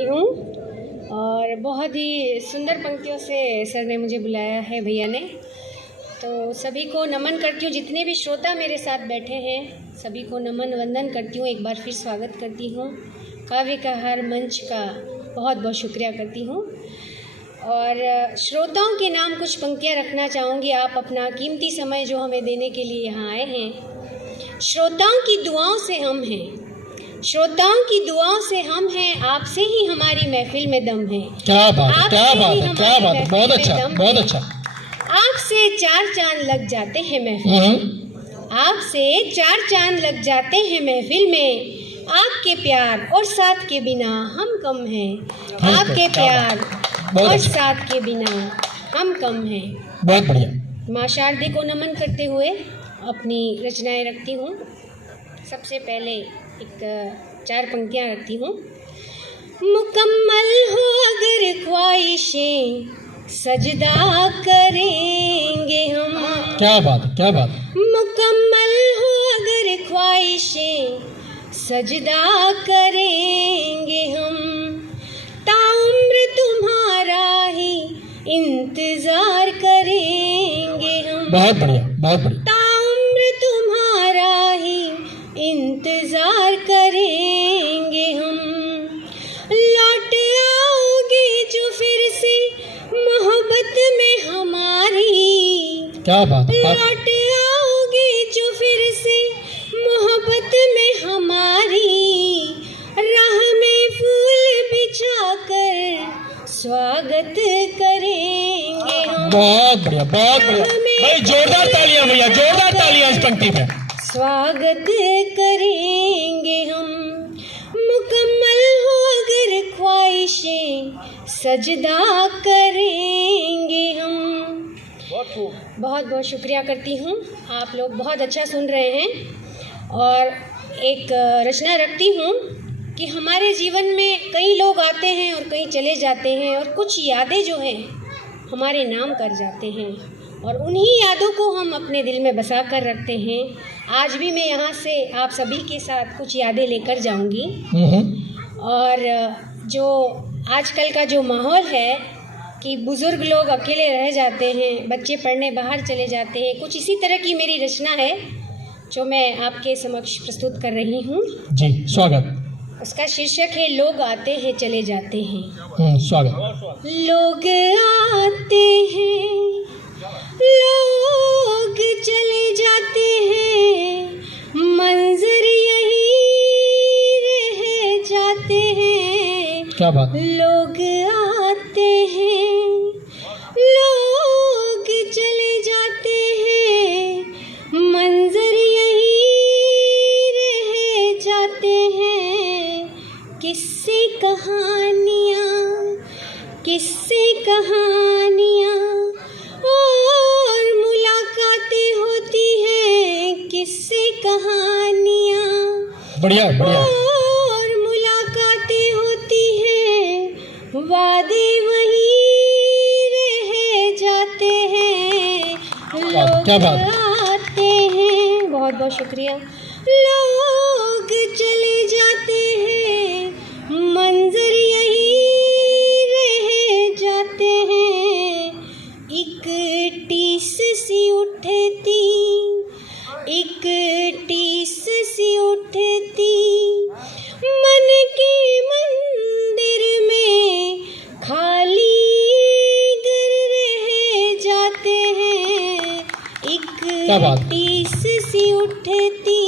हूँ और बहुत ही सुंदर पंक्तियों से सर ने मुझे बुलाया है, भैया ने। तो सभी को नमन करती हूँ, जितने भी श्रोता मेरे साथ बैठे हैं सभी को नमन वंदन करती हूँ। एक बार फिर स्वागत करती हूँ। काव्य कहार मंच का बहुत बहुत शुक्रिया करती हूँ और श्रोताओं के नाम कुछ पंक्तियाँ रखना चाहूँगी। आप अपना कीमती समय जो हमें देने के लिए यहाँ आए हैं। श्रोताओं की दुआओं से हम हैं, श्रोताओं की दुआओं से हम हैं, आपसे ही हमारी महफिल में दम है। क्या बात है, क्या बात है, क्या बात है, बहुत अच्छा, बहुत अच्छा। आपसे चार चांद लग जाते हैं महफिल, आपसे चार चांद लग जाते हैं महफिल में। आपके प्यार और साथ के बिना हम कम हैं, आपके प्यार और साथ के बिना हम कम हैं। बहुत बढ़िया। माँ शारदे को नमन करते हुए अपनी रचनाएं रखती हूँ। सबसे पहले एक चार पंक्तियाँ रखती हूँ। मुकम्मल हो अगर ख्वाहिशें, सजदा करेंगे हम। क्या बात है, क्या बात है। मुकम्मल हो अगर ख्वाहिशें, सजदा करेंगे हम। ताउम्र तुम्हारा ही इंतजार करेंगे हम। बहुत बढ़िया, बहुत बढ़िया। ताउम्र तुम्हारा ही इंतजार करेंगे हम। लौट आओगे जो फिर से मोहब्बत में हमारी। क्या बात है। लौट आओगे जो फिर से मोहब्बत में हमारी। राह में फूल बिछा कर स्वागत करेंगे हम। बहुत बढ़िया, बहुत बढ़िया भाई, जोरदार तालियां भैया, जोरदार तालियां इस पंक्ति पे। स्वागत करेंगे हम। मुकम्मल हो अगर ख्वाहिशें, सजदा करेंगे हम। बहुत बहुत शुक्रिया करती हूँ। आप लोग बहुत अच्छा सुन रहे हैं और एक रचना रखती हूँ कि हमारे जीवन में कई लोग आते हैं और कई चले जाते हैं और कुछ यादें जो हैं हमारे नाम कर जाते हैं और उन्हीं यादों को हम अपने दिल में बसा कर रखते हैं। आज भी मैं यहाँ से आप सभी के साथ कुछ यादें लेकर जाऊँगी। और जो आजकल का जो माहौल है कि बुज़ुर्ग लोग अकेले रह जाते हैं, बच्चे पढ़ने बाहर चले जाते हैं, कुछ इसी तरह की मेरी रचना है जो मैं आपके समक्ष प्रस्तुत कर रही हूँ। जी, स्वागत। उसका शीर्षक है लोग आते हैं चले जाते हैं। स्वागत। लोग आते हैं, लोग चले जाते हैं, मंजर यही रह जाते हैं। क्या बात। लोग आते हैं, लोग चले जाते हैं, मंजर यही रह जाते हैं। किस्से कहानियाँ, किस्से कहानियाँ और मुलाकातें होती हैं। किस्से कहानियाँ बढ़िया, बढ़िया। और मुलाकातें होती हैं, वादे वही रह जाते हैं। क्या बात। लोग आते हैं, बहुत बहुत शुक्रिया। लोग चले जाते हैं, मंजर यही रह जाते हैं। एक टीस सी उठती, एक टीस सी उठती, मन के मंदिर में खाली घर रह जाते हैं। एक टीस सी उठती,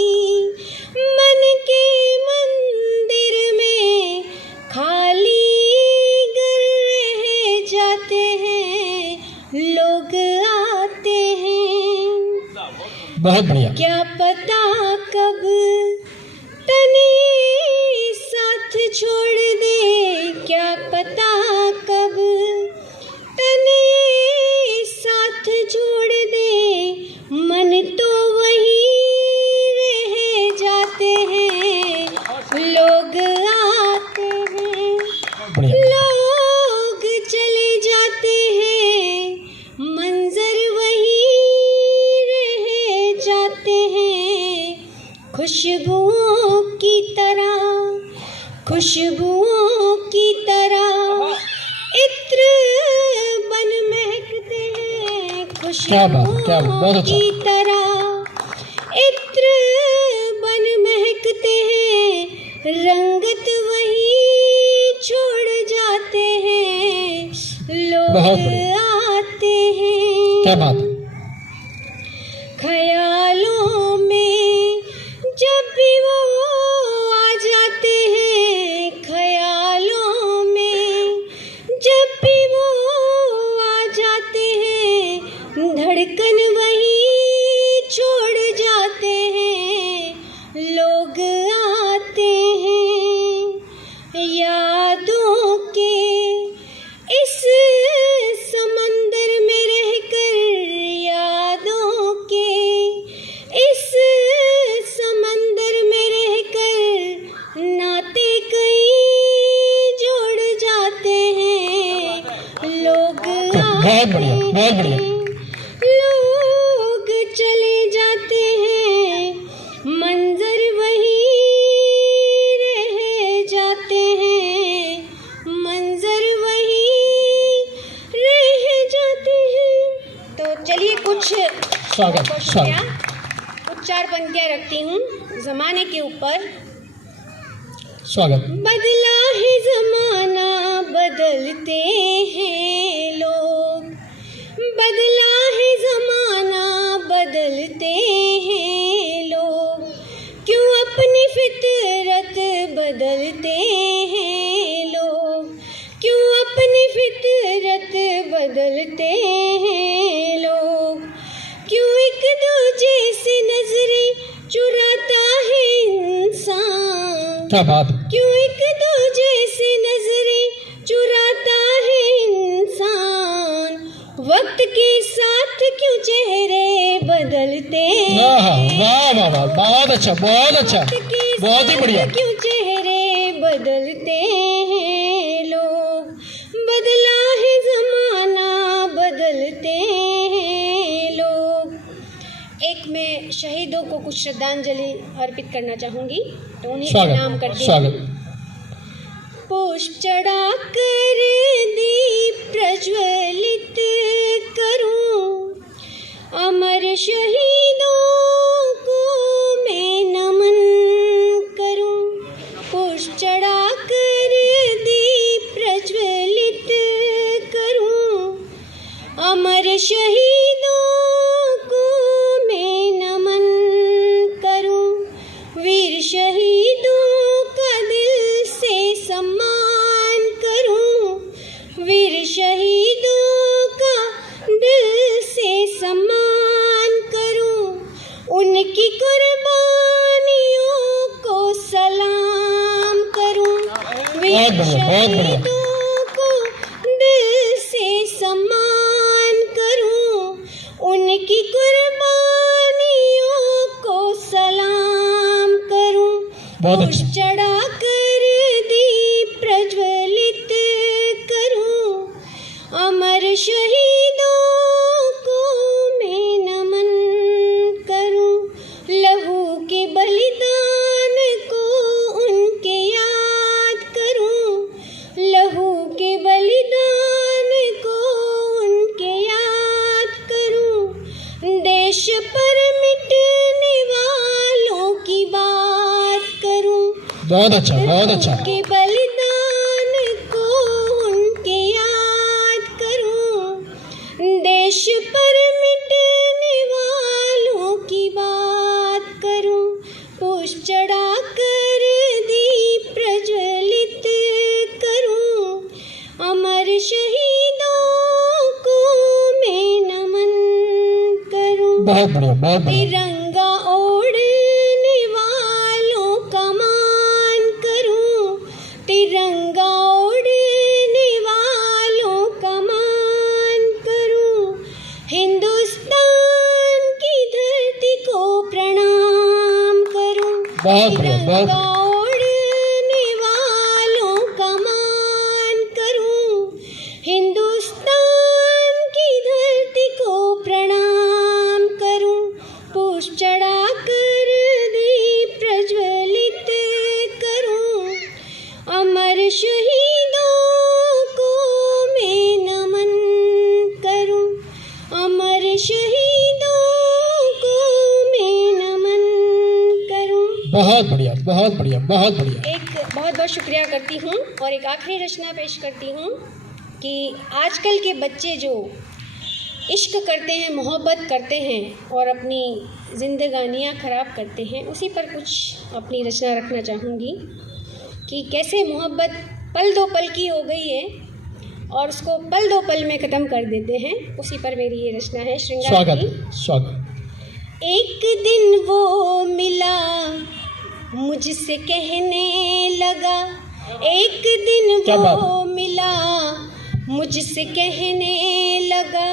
मन के मंदिर में खाली घर रह जाते हैं। लोग आते हैं, बहुत बढ़िया। क्या पता कब तने साथ छोड़ दे, क्या पता कब तने साथ छोड़ दे, मन तो वही रह जाते हैं। लोग आते हैं, लोग चले जाते हैं, मंजर वही रह जाते हैं। खुशबुओं की तरह, खुशबुओं की क्या बात, बहुत अच्छा। की तरह इत्र बन महकते हैं, रंगत वही छोड़ जाते हैं, बहुत लोग बढ़िया। आते हैं। क्या बात है। ख्यालों में जब भी वो आ जाते हैं, ख्यालों में जब भी वो आ जाते हैं, धड़कन वही छोड़ जाते हैं, लोग आते हैं। यादों के इस समंदर में रहकर, यादों के इस समंदर में रहकर, नाते कई जोड़ जाते हैं, लोग बहुत बढ़िया, बहुत बढ़िया। लोग चले जाते हैं, मंजर वही रह जाते हैं, मंजर वही रह जाते हैं। तो चलिए कुछ स्वागत, स्वागत। कुछ 4 पंक्तियाँ रखती हूँ जमाने के ऊपर। स्वागत। बदला है जमाना, बदलते हैं लोग, बदला है जमाना, बदलते हैं लोग, क्यों अपनी फितरत बदलते हैं लोग, क्यों अपनी फितरत बदलते हैं लोग, क्यों एक दूजे से नजरें चुराता है इंसान, क्या बात है। क्यों एक दूजे से नजरें चुराता है इंसान, वक्त के साथ क्यों चेहरे बदलते हैं, वाह वाह वाह, बहुत अच्छा, बहुत अच्छा, वक्त के बहुत ही साथ बढ़िया। क्यों चेहरे बदलते हैं लोग, बदला है जमाना, बदलते हैं लोग। एक मैं शहीदों को कुछ श्रद्धांजलि अर्पित करना चाहूंगी, तो उन्हीं के नाम स्वागत, करती स्वागत। हूँ। पुष्प चढ़ाकर दीप प्रज्वलित करूं, अमर शहीदों को मैं नमन करूं, पुष्प चढ़ाकर दीप प्रज्वलित करूं, अमर शहीदों को मैं नमन करूं, वीर शहीदों का दिल से सम्मान करूं, वीर शहीदों का दिल से सम्मान करूं, उनकी कुर्बानियों को सलाम करूं, वीर शहीदों को दिल से सम्मान करूं, उनकी कुर्बानियों को सलाम करूं, पुष्प चढ़ाकर दीप प्रज्वलित करूं, अमर शहीदों को मैं नमन करूं, लहू के बलिदान को उनके याद करूं, लहू के बलिदान को उनके याद करूं, देश पर मिटने वालों की बात करूं, बहुत अच्छा, बहुत अच्छा। के बलिदान को उनके याद करूं, देश पर मिटने वालों की बात करूं, पुष्प चढ़ाकर दीप प्रज्वलित करूं, अमर शहीदों को मैं नमन करूं, बहुत बढ़िया, बहुत बढ़िया। तिरंगा ओढ़ने वालों का मान करूं, तिरंगा ओढ़ने वालों का मान करूं, हिंदुस्तान की धरती को प्रणाम करूं, बहुत बढ़िया, बहुत तिरंगा ओढ़ने वालों का मान करूं, हिंदुस्तान की धरती को प्रणाम करूं, पुष्प चढ़ाकर दीप प्रज्वलित करूं, अमर शहीदों को मैं नमन करूं, अमर शहीदों बहुत बढ़िया, बहुत बढ़िया, बहुत बढ़िया। एक बहुत बहुत शुक्रिया करती हूँ और एक आखिरी रचना पेश करती हूँ कि आजकल के बच्चे जो इश्क करते हैं, मोहब्बत करते हैं और अपनी ज़िंदगानियाँ ख़राब करते हैं, उसी पर कुछ अपनी रचना रखना चाहूँगी कि कैसे मोहब्बत पल दो पल की हो गई है और उसको पल दो पल में ख़त्म कर देते हैं। उसी पर मेरी ये रचना है श्रृंगार स्वागत की। स्वागत। एक दिन वो मिला मुझसे कहने लगा, एक दिन क्या बात वो मिला मुझसे कहने लगा,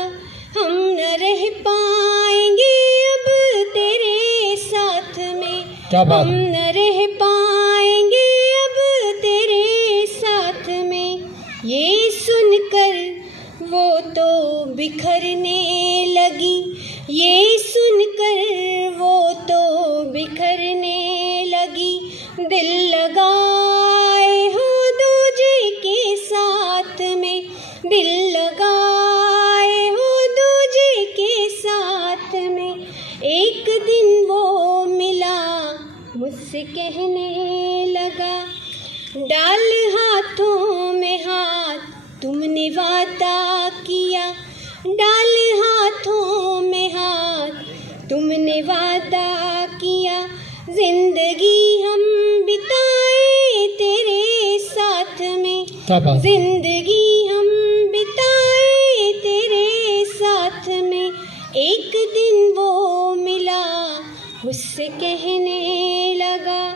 हम न रह पाएंगे अब तेरे साथ में, क्या बात हम न रह पाएंगे अब तेरे साथ में। ये सुनकर वो तो बिखरने लगी, ये सुनकर वो तो बिखरने लगी, दिल लगाए हो दूजे के साथ में, दिल लगाए हो दूजे के साथ में। एक दिन वो मिला मुझसे कहने लगा, डाल हाथों में हाथ तुमने वादा किया, डाल हाथों में हाथ तुमने वादा किया, जिंदगी हम बिताए तेरे साथ में, क्या बात। जिंदगी हम बिताए तेरे साथ में। एक दिन वो मिला मुझसे कहने लगा,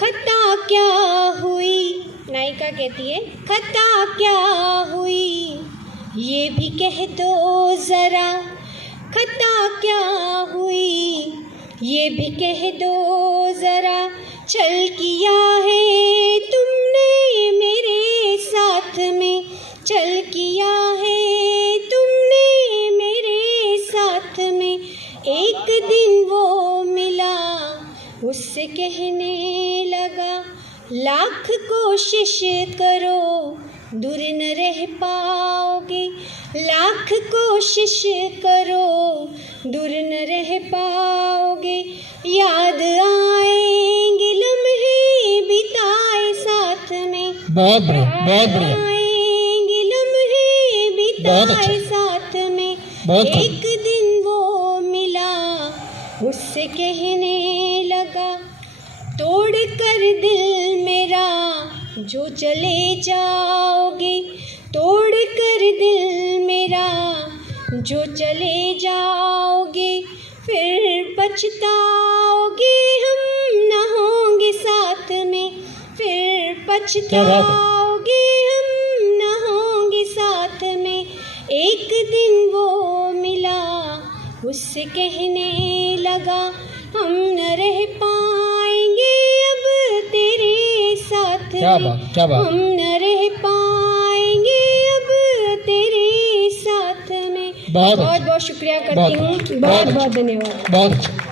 खता क्या हुई, नायिका कहती है, खता क्या हुई ये भी कह दो ज़रा, खता क्या हुई ये भी कह दो ज़रा, छल किया है तुमने मेरे साथ में, छल किया है तुमने मेरे साथ में। एक दिन वो मिला उससे कहने लगा, लाख कोशिश करो दूर न रह पाओगे, लाख कोशिश करो दूर न रह पाओगे, याद आएंगे लम्हे बिताए साथ में, बहुत बढ़िया, बहुत बढ़िया, आएंगे लम्हे बहुत अच्छा। बिताए साथ में। बहुत एक दिन वो मिला उससे कहने लगा, तोड़ कर दिल मेरा जो चले जाओगे, तोड़ कर दिल मेरा जो चले जाओगे, फिर पछताओगे हम न होंगे साथ में, फिर पछताओगे हम न होंगे साथ में। एक दिन वो मिला उससे कहने लगा, हम न रह पाएंगे अब तेरे साथ क्या में, बात, क्या बात। हम न रह पाएंगे अब तेरे साथ में। बहुत बहुत अच्छा। बहुत शुक्रिया करती बहुत हूँ, अच्छा, बहुत बहुत बहुत अच्छा। धन्यवाद। बहुत अच्छा।